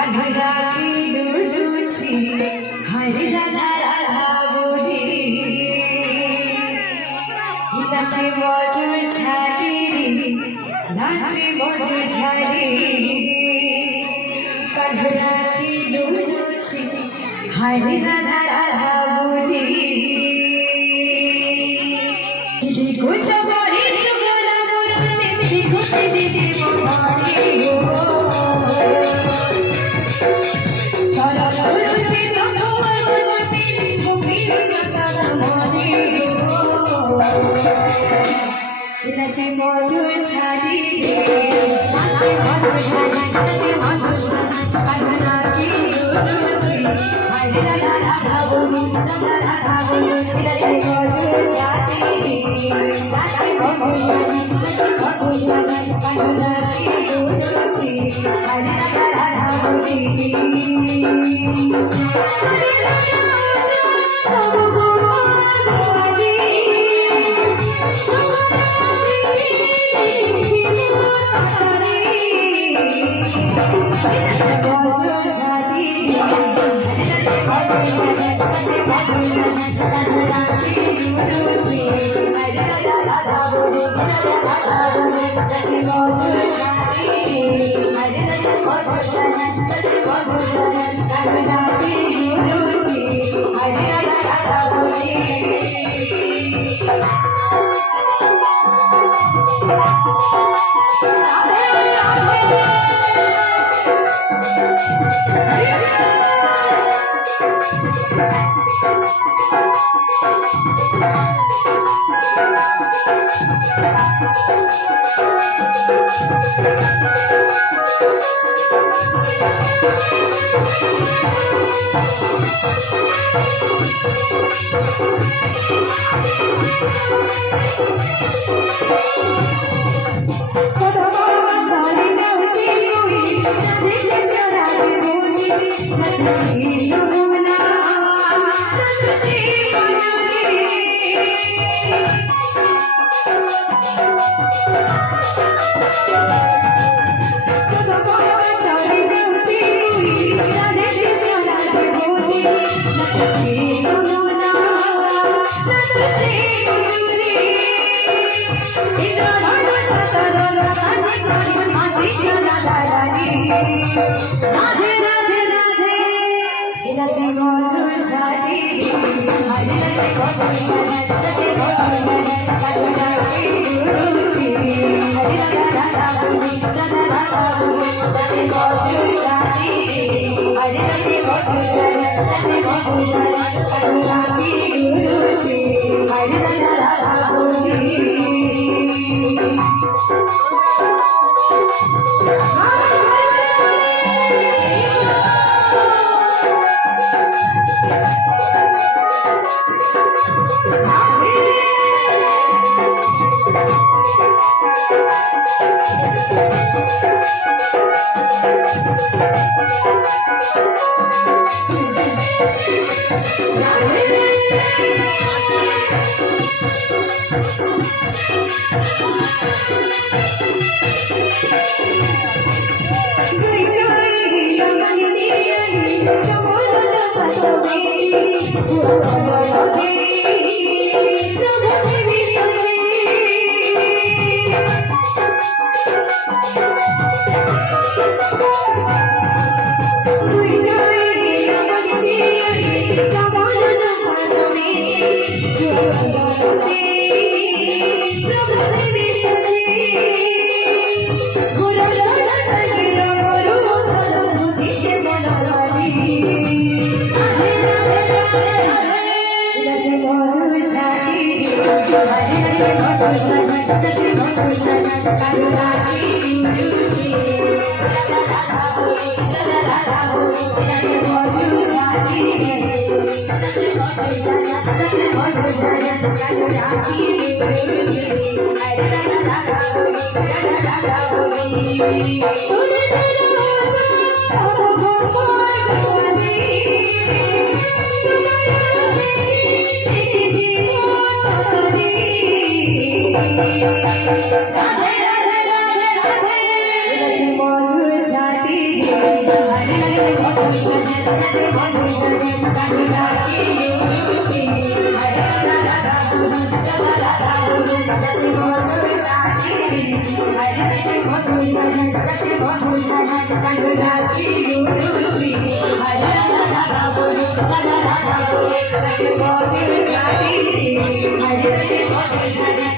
কাঁধরা কি লুরুছি হরে রাধা রাধা বলি নাচে মজুর ছাড়ি নাচে মজুর ছাড়ি কাঁধরা কি লুরুছি হরে রাধা রাধা বলি দিদি কুছ বলি সুগলা মুরতে দিদি কুছ দিদি মোহনি গো নাচে মজুর ছাড়ি নাচে মজুর ছাড়ি নাচে মজুর ছাড়ি কাঁধরা কি লুরুছি হরে রাধা রাধা বলি রাধা রাধা বলি নাচে মজুর ছাড়ি নাচে মজুর ছাড়ি নাচে মজুর ছাড়ি কাঁধরা কি লুরুছি হরে রাধা রাধা বলি राधे राधे राधे नाचे मजूर छाड़ी हरे नाचे मजूर छाड़ी नाचे मजूर छाड़ी कांधरा की लुरुची हरे राधा राधा बोली राधा राधा बोली नाचे मजूर छाड़ी हरे नाचे मजूर छाड़ी नाचे मजूर छाड़ी कांधरा की लुरुची हरे राधा राधा बोली मधुर छाती নাচে বজল ঝাড়ি রে, আরে নাচে বজল ঝাড়ি